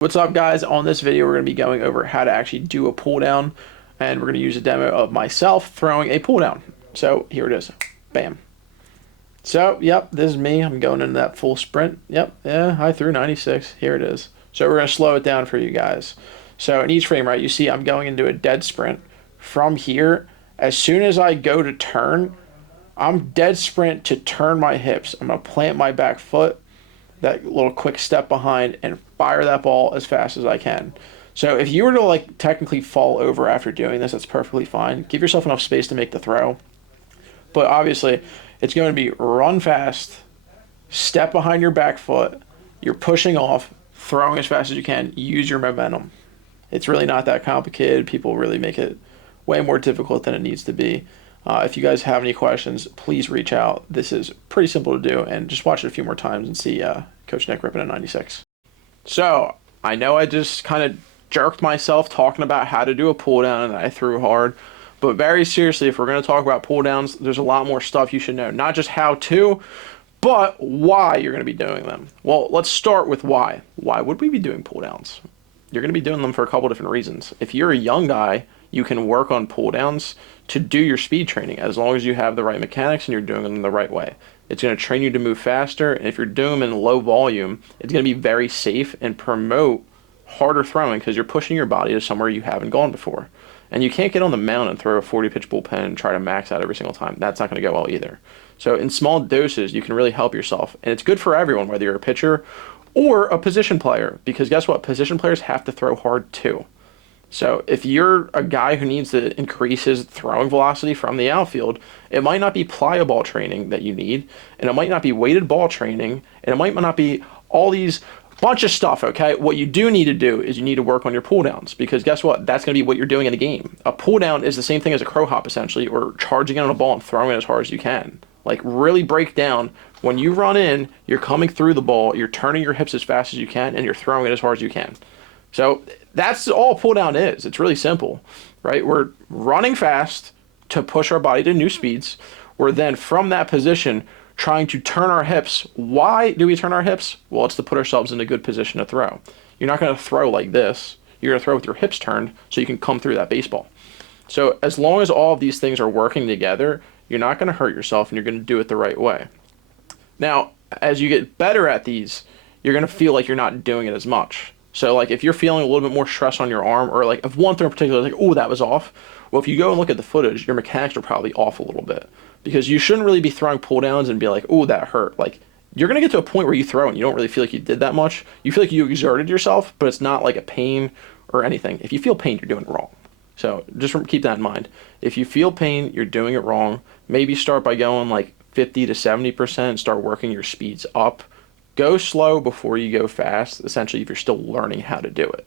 What's up, guys? On this video, we're going to be going over how to actually do a pull down, and we're going to use a demo of myself throwing a pull down. So here it is. Bam. So, yep, this is me. I'm going into that full sprint. Yep, yeah, I threw 96. Here it is. So we're going to slow it down for you guys. So in each frame, right, you see I'm going into a dead sprint. From here, as soon as I go to turn, I'm dead sprint to turn my hips. I'm going to plant my back foot, that little quick step behind, and fire that ball as fast as I can. So if you were to like technically fall over after doing this, that's perfectly fine. Give yourself enough space to make the throw. But obviously, it's going to be run fast, step behind your back foot, you're pushing off, throwing as fast as you can, use your momentum. It's really not that complicated. People really make it way more difficult than it needs to be. If you guys have any questions, please reach out. This is pretty simple to do, and just watch it a few more times and see Coach Nick ripping a 96. So I know I just kind of jerked myself talking about how to do a pull down and I threw hard, but very seriously, if we're going to talk about pull downs, there's a lot more stuff you should know. Not just how to, but why you're going to be doing them. Well, let's start with why. Why would we be doing pull downs? You're going to be doing them for a couple different reasons. If you're a young guy, you can work on pull downs to do your speed training as long as you have the right mechanics and you're doing them the right way. It's going to train you to move faster, and if you're doing them in low volume, it's going to be very safe and promote harder throwing because you're pushing your body to somewhere you haven't gone before. And you can't get on the mound and throw a 40-pitch bullpen and try to max out every single time. That's not going to go well either. So in small doses, you can really help yourself, and it's good for everyone, whether you're a pitcher or a position player, because guess what? Position players have to throw hard too. So if you're a guy who needs to increase his throwing velocity from the outfield, it might not be plyo ball training that you need, and it might not be weighted ball training, and it might not be all these bunch of stuff, okay? What you do need to do is you need to work on your pull downs, because guess what? That's going to be what you're doing in the game. A pull down is the same thing as a crow hop, essentially, or charging in on a ball and throwing it as hard as you can. Like, really break down, when you run in, you're coming through the ball, you're turning your hips as fast as you can, and you're throwing it as hard as you can. So that's all pull down is. It's really simple, right? We're running fast to push our body to new speeds. We're then from that position trying to turn our hips. Why do we turn our hips? Well, it's to put ourselves in a good position to throw. You're not going to throw like this. You're going to throw with your hips turned so you can come through that baseball. So as long as all of these things are working together, you're not going to hurt yourself and you're going to do it the right way. Now, as you get better at these, you're going to feel like you're not doing it as much. So like if you're feeling a little bit more stress on your arm, or like if one throw in particular, like, oh, that was off. Well, if you go and look at the footage, your mechanics are probably off a little bit, because you shouldn't really be throwing pull downs and be like, oh, that hurt. Like, you're going to get to a point where you throw and you don't really feel like you did that much. You feel like you exerted yourself, but it's not like a pain or anything. If you feel pain, you're doing it wrong. So just keep that in mind. If you feel pain, you're doing it wrong. Maybe start by going like 50 to 70% and start working your speeds up. Go slow before you go fast, essentially, if you're still learning how to do it.